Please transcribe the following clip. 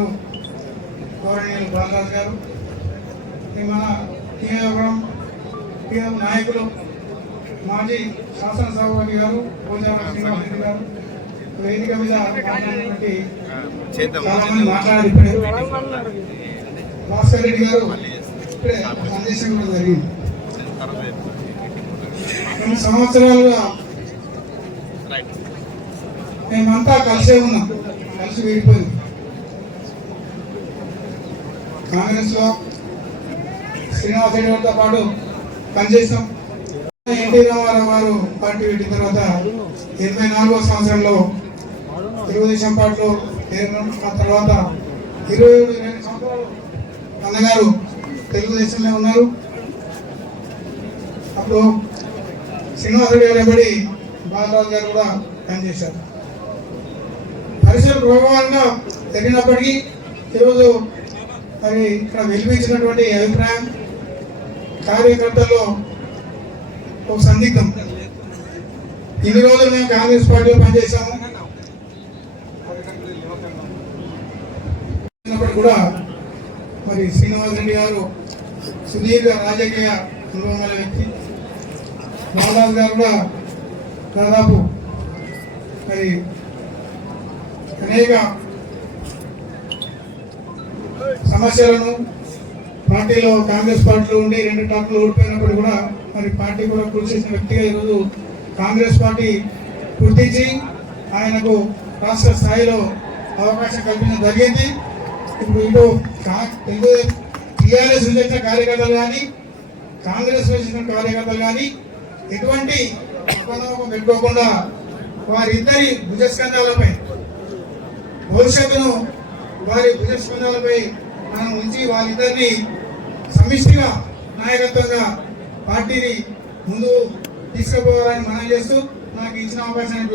అధ్యక్షులు గౌరవనీయులు బాలరాజు గారు, మన టీఎం నాయకులు మాజీ శాసనసభాపతి గారు పోచారం శ్రీనివాసరెడ్డి గారు, వేదిక మీద చాలా మంది మాట్లాడారు. భాస్కర్ రెడ్డి గారు ఇప్పుడే సందేశం కూడా జరిగింది. కొన్ని సంవత్సరాలుగా మేమంతా కలిసే ఉన్నాం, కలిసి విడిపోయింది. కాంగ్రెస్ లో శ్రీనివాసరెడ్డి గారితో పాటు పనిచేసాం. ఎన్టీ రామారావు గారు పార్టీ పెట్టిన తర్వాత 84వ సంవత్సరంలో తెలుగుదేశం పార్టీలో ఆ తర్వాత 22 సంవత్సరాలు అన్నగారు తెలుగుదేశంలో ఉన్నారు. అప్పుడు శ్రీనివాసరెడ్డి గారు వెంబడి బాలరాజు గారు కూడా పనిచేశారు. పరిసర ప్రభావంగా జరిగినప్పటికీ ఈరోజు మరి ఇక్కడ వెలిపించినటువంటి అభిప్రాయం కార్యకర్తల్లో ఒక సందిగ్ధం. ఇన్ని రోజులు మేము కాంగ్రెస్ పార్టీలో పనిచేశాము కూడా మరి శ్రీనివాసరెడ్డి గారు సుదీర్ఘ రాజకీయ అనుభవం గల వ్యక్తి. బాలరాజు గారు కూడా దాదాపు మరి అనేక సమస్యలను పార్టీలో కాంగ్రెస్ పార్టీలో ఉండి 2 టర్మ్లు ఓడిపోయినప్పుడు కూడా మరి పార్టీ కూడా కృషి చేసిన వ్యక్తిగా ఈరోజు కాంగ్రెస్ పార్టీ గుర్తించి ఆయనకు రాష్ట్ర స్థాయిలో అవకాశం కల్పించడం జరిగింది. ఇప్పుడు ఇటు టీఆర్ఎస్ చేసిన కార్యకర్తలు కానీ కాంగ్రెస్ చేసిన కార్యకర్తలు కానీ ఎటువంటి అపనమ్మకం పెట్టుకోకుండా వారిద్దరి భుజస్కంధాలపై భవిష్యత్తును వారి భుజస్కంధాలపై మనం ఉంచి వారిద్దరిని సమిష్టిగా నాయకత్వంగా పార్టీని ముందు తీసుకుపోవాలని మనం చేస్తూ నాకు ఇచ్చిన అవకాశాన్ని